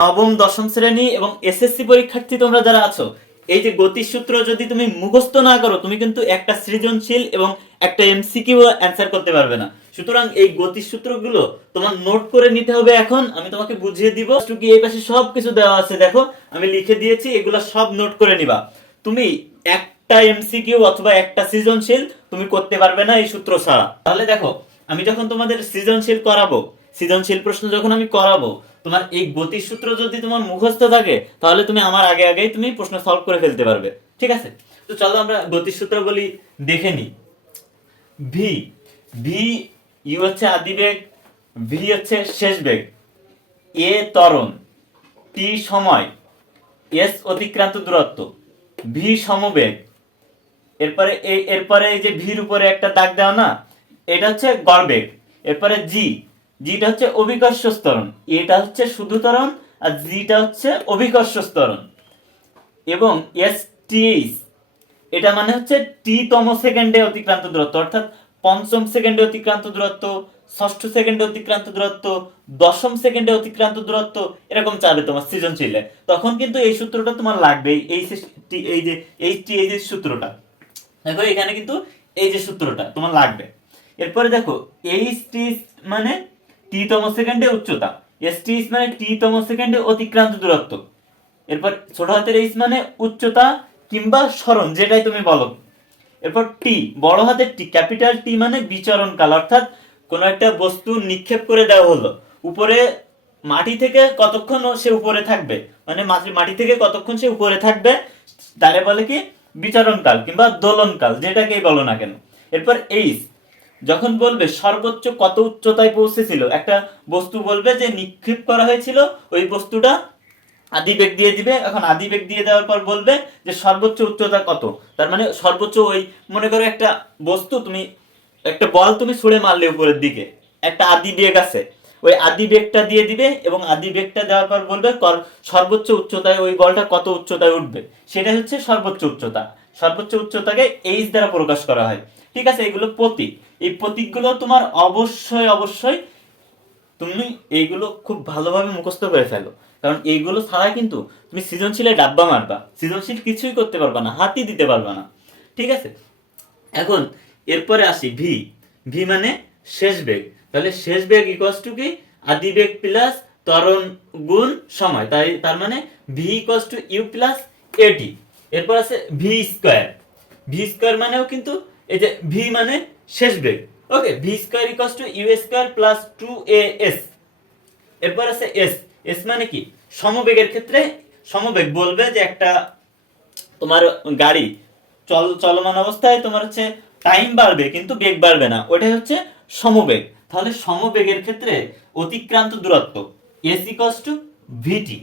নবম দশম শ্রেণী এবং এসএসসি পরীক্ষার্থী তোমরা যারা আছো, এই যে গতির সূত্র যদি তুমি মুখস্থ না করো, তুমি কিন্তু একটা সৃজনশীল এবং একটা এমসিকিউ অ্যান্সার করতে পারবে না। সুতরাং এই গতির সূত্রগুলো তোমার নোট করে নিতে হবে। এখন আমি তোমাকে বুঝিয়ে দিব। কি এই পাশে সবকিছু দেওয়া আছে, দেখো আমি লিখে দিয়েছি, এগুলো সব নোট করে নিবা। তুমি একটা এমসিকিউ অথবা একটা সৃজনশীল তুমি করতে পারবে না এই সূত্র ছাড়া। তাহলে দেখো, আমি যখন তোমাদের সৃজনশীল করাবো, সৃজনশীল প্রশ্ন যখন আমি করাবো, তোমার এই গতির সূত্র যদি তোমার মুখস্থ থাকে, তাহলে তুমি আমার আগে আগেই তুমি প্রশ্ন সলভ করে ফেলতে পারবে। ঠিক আছে, তো চলো আমরা গতির সূত্রগুলি দেখে নিই। ভি ভি ইউ হচ্ছে আদিবেগ, ভি হচ্ছে শেষ বেগ, এ ত্বরণ, টি সময়, এস অতিক্রান্ত দূরত্ব, ভি সমবেগ। এরপরে এই যে ভির উপরে একটা দাগ দেওয়া না, এটা হচ্ছে গড়বেগ। এরপরে জি, জিটা হচ্ছে অভিকর্ষ ত্বরণ, এটা হচ্ছে শুধু ত্বরণ, আর জিটা হচ্ছে অভিকর্ষ ত্বরণ। এবং এস টিএইচ, এটা মানে হচ্ছে টি তম সেকেন্ডে অতিক্রান্ত দূরত্ব, অর্থাৎ পঞ্চম সেকেন্ডে অতিক্রান্ত দূরত্ব, ষষ্ঠ সেকেন্ডে অতিক্রান্ত দূরত্ব, দশম সেকেন্ডে অতিক্রান্ত দূরত্ব, এরকম চাবে তোমার সৃজনশীলে। তখন কিন্তু এই সূত্রটা তোমার লাগবে, এই যে এই যে সূত্রটা, দেখো এখানে কিন্তু এই যে সূত্রটা তোমার লাগবে। এরপরে দেখো, এইচ টি মানে টি তম সেকেন্ডে উচ্চতা, এস টি মানে টি তম সেকেন্ডে অতিক্রান্ত দূরত্ব। এরপর ছোট হাতের এইচ মানে উচ্চতা কিংবা সরণ, যেটাই তুমি বলো। এরপর টি, বড় হাতের টি, ক্যাপিটাল টি মানে বিচরণ কাল, অর্থাৎ কোনো একটা বস্তু নিক্ষেপ করে দেওয়া হলো উপরে, মাটি থেকে কতক্ষণ সে উপরে থাকবে, মানে মাটি থেকে কতক্ষণ সে উপরে থাকবে, তারে বলে কি বিচরণ কাল কিংবা দোলন কাল, যেটাকেই বলো না কেন। এরপর এইচ, যখন বলবে সর্বোচ্চ কত উচ্চতায় পৌঁছেছিল, একটা বস্তু বলবে যে নিক্ষেপ করা হয়েছিল, ওই বস্তুটা আদিবেগ দিয়ে দিবে। এখন আদিবেগ দিয়ে দেওয়ার পর বলবে যে সর্বোচ্চ উচ্চতা কত, তার মানে সর্বোচ্চ ওই, মনে করো একটা বস্তু তুমি, একটা বল তুমি ছুঁড়ে মারলে উপরের দিকে, একটা আদিবেগ আছে, ওই আদিবেগটা দিয়ে দিবে এবং আদিবেগটা দেওয়ার পর বলবে সর্বোচ্চ উচ্চতায় ওই বলটা কত উচ্চতায় উঠবে, সেটা হচ্ছে সর্বোচ্চ উচ্চতা। সর্বোচ্চ উচ্চতাকে এইচ দ্বারা প্রকাশ করা হয়। ঠিক আছে, এগুলো প্রতীক। এই প্রতীকগুলো তোমার অবশ্যই অবশ্যই তুমি এইগুলো খুব ভালোভাবে মুখস্থ করে ফেলো, কারণ এইগুলো ছাড়া কিন্তু তুমি সৃজনশীলে ডাব্বা মারবা, সৃজনশীল কিছুই করতে পারবা না, হাতই দিতে পারবা না। ঠিক আছে, এখন এরপরে আসি ভি। ভি মানে শেষ বেগ। তাহলে শেষ বেগ ইকুয়ালস টু কি, আদিবেগ প্লাস ত্বরণ গুণ সময়, তার মানে V equals to U plus at. এরপর আছে ভি স্কয়ার। ভি স্কয়ার মানেও কিন্তু এই যে ভি মানে শেষ বেগ, okay, V square equals to U square plus 2as। এরপর আছে এস। এস মানে কি, সমবেগের ক্ষেত্রে সমবেগ বলবে যে একটা তোমার গাড়ি চলমান অবস্থায় তোমার হচ্ছে টাইম বাড়বে কিন্তু বেগ বাড়বে না, ওটাই হচ্ছে সমবেগ। তাহলে সমবেগের ক্ষেত্রে অতিক্রান্ত দূরত্ব এস ইকুয়ালস টু ভিটি,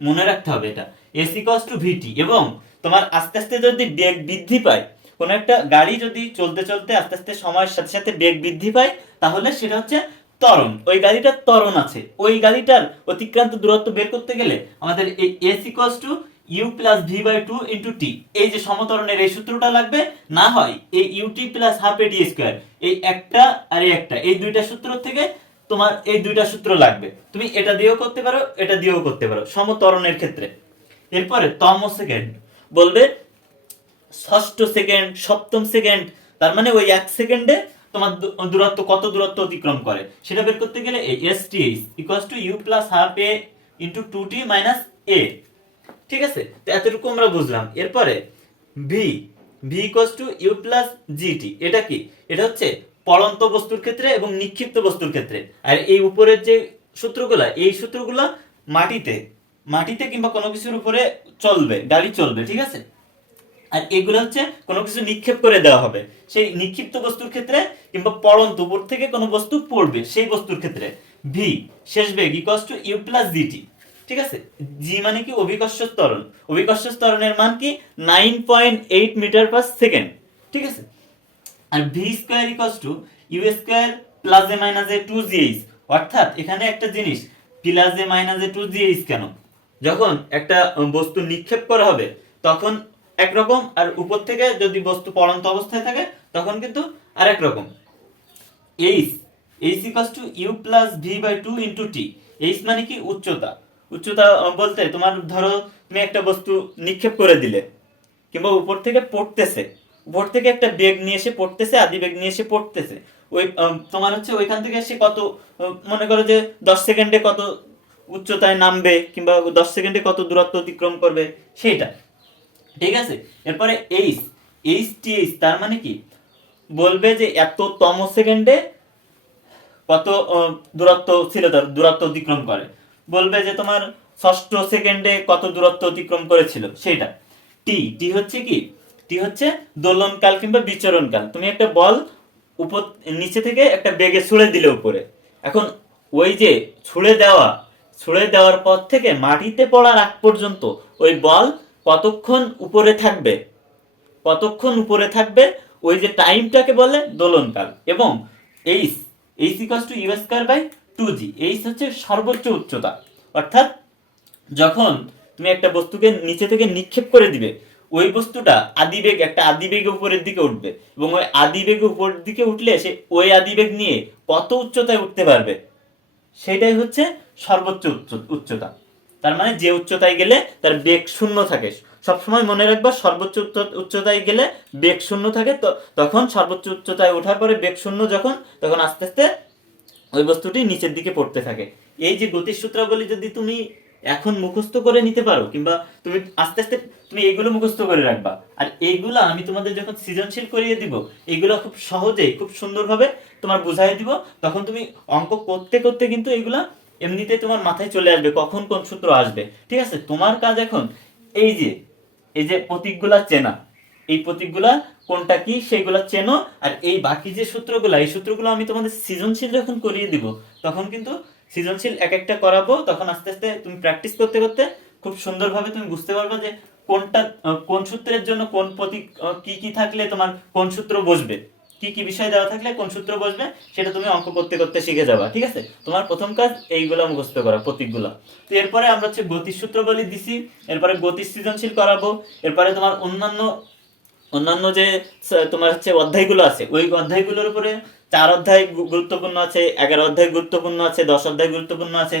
মনে রাখতে হবে এটা, এস ইকুয়ালস টু ভিটি। এবং তোমার আস্তে আস্তে যদি বেগ বৃদ্ধি পায়, কোন একটা গাড়ি যদি চলতে চলতে আস্তে আস্তে সময়ের সাথে সাথে বেগ বৃদ্ধি পায়, তাহলে সেটা হচ্ছে ত্বরণ। ওই গাড়িটার ত্বরণ আছে, ওই গাড়িটার অতিক্রান্ত দূরত্ব বের করতে গেলে আমাদের এই S equals to U plus V by two into T, এই যে সমতরণের এই সূত্রটা লাগবে। না হয় এই UT plus half A T square, এই একটা আর এই একটা, এই দুইটা সূত্র থেকে তোমার এই দুইটা সূত্র লাগবে। তুমি এটা দিয়েও করতে পারো, এটা দিয়েও করতে পারো সমতরণের ক্ষেত্রে। এরপরে তম সেকেন্ড বলবে ষষ্ঠ সেকেন্ড, সপ্তম সেকেন্ড, তার মানে ওই এক সেকেন্ডে তোমার দূরত্ব কত দূরত্ব অতিক্রম করে, সেটা বের করতে গেলে S T H equals to U plus half A into 2t minus A. ঠিক আছে, তো এতটুকু আমরা বুঝলাম। এরপরে V, V equals to U plus GT. এটা কি, এটা হচ্ছে পড়ন্ত বস্তুর ক্ষেত্রে এবং নিক্ষিপ্ত বস্তুর ক্ষেত্রে। আর এই উপরের যে সূত্রগুলা, এই সূত্রগুলা মাটিতে মাটিতে কিংবা কোনো কিছুর উপরে চলবে, গাড়ি চলবে। ঠিক আছে, আর এগুলো হচ্ছে কোনো কিছু নিক্ষেপ করে দেওয়া হবে, সেই নিক্ষিপ্ত বস্তুর ক্ষেত্রে কিংবা পড়ন্ত উপর থেকে কোনো বস্তু পড়বে সেই বস্তুর ক্ষেত্রে ভি শেষ বেগ equals to U plus GT. ঠিক আছে, জি মানে কি অভিকর্ষ ত্বরণ, অভিকর্ষ ত্বরণের মান কি 9.8 মিটার পার সেকেন্ড। ঠিক আছে, আর V square equals to U square plus A minus A 2gh। অর্থাৎ এখানে একটা জিনিস, plus A minus A 2gh কেন, যখন একটা বস্তু নিক্ষেপ করা হবে তখন একরকম, আর উপর থেকে যদি বস্তু পড়ন্ত অবস্থায় থাকে তখন কিন্তু আরেক রকম। H, H equals to U plus V by two into T. H মানে কি উচ্চতা, উচ্চতা বলতে তোমার ধরো তুমি একটা বস্তু নিক্ষেপ করে দিলে, কিংবা উপর থেকে পড়তেছে, উপর থেকে একটা বেগ নিয়ে এসে পড়তেছে, আদি বেগ নিয়ে এসে পড়তেছে, ওই তোমার হচ্ছে ওইখান থেকে এসে কত, মনে করো যে 10 সেকেন্ডে কত উচ্চতায় নামবে, কিংবা 10 সেকেন্ডে কত দূরত্ব অতিক্রম করবে সেইটা। ঠিক আছে, এরপরে এইচ, এইচ টি এইচ তার মানে কি, বলবে যে এততম সেকেন্ডে কত দূরত্ব ছিল, তার দূরত্ব অতিক্রম করে, বলবে যে তোমার ষষ্ঠ সেকেন্ডে কত দূরত্ব অতিক্রম করেছিল সেইটা। টি, টি হচ্ছে কি, টি হচ্ছে দোলনকাল কিংবা বিচরণকাল। তুমি একটা বল উপর নিচে থেকে একটা বেগে ছুঁড়ে দিলে উপরে, এখন ওই যে ছুঁড়ে দেওয়ার পর থেকে মাটিতে পড়ার আগ পর্যন্ত ওই বল কতক্ষণ উপরে থাকবে, কতক্ষণ উপরে থাকবে, ওই যে টাইমটাকে বলে দোলনকাল। এবং H, H equals to U square by 2g। H হচ্ছে সর্বোচ্চ উচ্চতা, অর্থাৎ যখন তুমি একটা বস্তুকে নিচে থেকে নিক্ষেপ করে দিবে, ওই বস্তুটা আদিবেগ, একটা আদিবেগে উপরের দিকে উঠবে, এবং ওই আদিবেগে উপরের দিকে উঠলে সে ওই আদিবেগ নিয়ে কত উচ্চতায় উঠতে পারবে, সেটাই হচ্ছে সর্বোচ্চ উচ্চতা। তার মানে যে উচ্চতায় গেলে তার বেগ শূন্য থাকে, সবসময় মনে রাখবা সর্বোচ্চ উচ্চতায় গেলে বেগ শূন্য থাকে, তো তখন সর্বোচ্চ উচ্চতায় ওঠার পরে বেগ শূন্য যখন, তখন আস্তে আস্তে ওই বস্তুটি নিচের দিকে পড়তে থাকে। এই যে গতির সূত্রাবলী যদি তুমি এখন মুখস্থ করে নিতে পারো, কিংবা তুমি আস্তে আস্তে তুমি এইগুলো মুখস্থ করে রাখবা, আর এইগুলো আমি তোমাদের যখন সৃজনশীল করিয়ে দিব, এইগুলো খুব সহজেই খুব সুন্দরভাবে তোমার বুঝাই দিব, তখন তুমি অঙ্ক করতে করতে কিন্তু এইগুলা এমনিতে তোমার মাথায় চলে আসবে কখন কোন সূত্র আসবে। ঠিক আছে, তোমার কাজ এখন এই যে, এই যে প্রতীকগুলা চেনা, এই প্রতীকগুলা কোনটা কি সেগুলা চেনো, আর এই বাকি যে সূত্রগুলা, এই সূত্রগুলো আমি তোমাদের সৃজনশীল যখন করিয়ে দিব, তখন কিন্তু সৃজনশীল এক একটা করাবো, তখন আস্তে আস্তে তুমি প্র্যাকটিস করতে করতে খুব সুন্দরভাবে তুমি বুঝতে পারবে যে কোনটা কোন সূত্রের জন্য কোন প্রতীক, কি কি থাকলে তোমার কোন সূত্র বসবে, কি কি বিষয় দেওয়া থাকলে কোন সূত্র বসবে, সেটা তুমি অঙ্ক করতে করতে শিখে যাবা। ঠিক আছে, তোমার প্রথম কাজ এইগুলা মুখস্থ করা, প্রতীকগুলা। তো এরপরে আমরা হচ্ছে গতির সূত্র বলি দিছি, এরপরে গতি সৃজনশীল করাবো, এরপরে তোমার অন্যান্য অন্যান্য যে তোমার হচ্ছে অধ্যায়গুলো আছে, ওই অধ্যায়গুলোর উপরে 4 অধ্যায় গুরুত্বপূর্ণ আছে, 11 অধ্যায় গুরুত্বপূর্ণ আছে, 10 অধ্যায় গুরুত্বপূর্ণ আছে।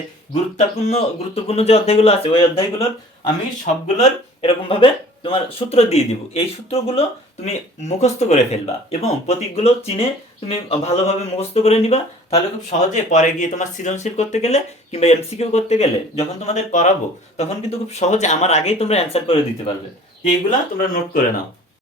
গুরুত্বপূর্ণ যে অধ্যায়গুলো আছে, ওই অধ্যায়গুলোর আমি সবগুলোর এরকম ভাবে তোমার সূত্র দিয়ে দিব। এই সূত্রগুলো তুমি মুখস্থ করে ফেলবা, এবং প্রতীকগুলো চিনে তুমি ভালোভাবে মুখস্থ করে নিবা, তাহলে খুব সহজে পরে গিয়ে তোমার সৃজনশীল করতে গেলে কিংবা এমসিকিউ করতে গেলে যখন তোমাদের করাবো, তখন কিন্তু খুব সহজে আমার আগেই তোমরা অ্যান্সার করে দিতে পারবে। এইগুলা তোমরা নোট করে নাও।